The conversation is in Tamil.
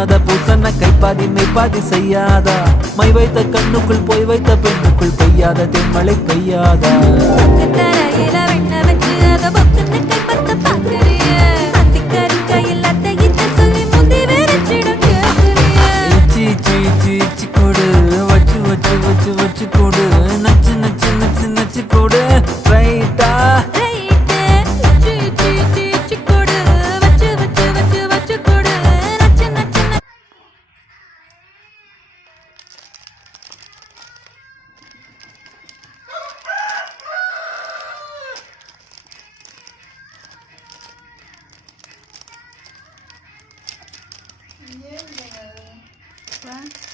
மன்மத பூசன கைப்பாதி மெய்ப்பாதி செய்யாதா மை வைத்த கண்ணுக்குள் போய் வைத்த பெண்ணுக்குள் பெய்யாத தென்மழை பெய்யாதா கொடு வச்சு வச்சு வச்சு வச்சு கொடு நச்சு நச்சு நச்சு நச்சு கொடு ரைட்டா What?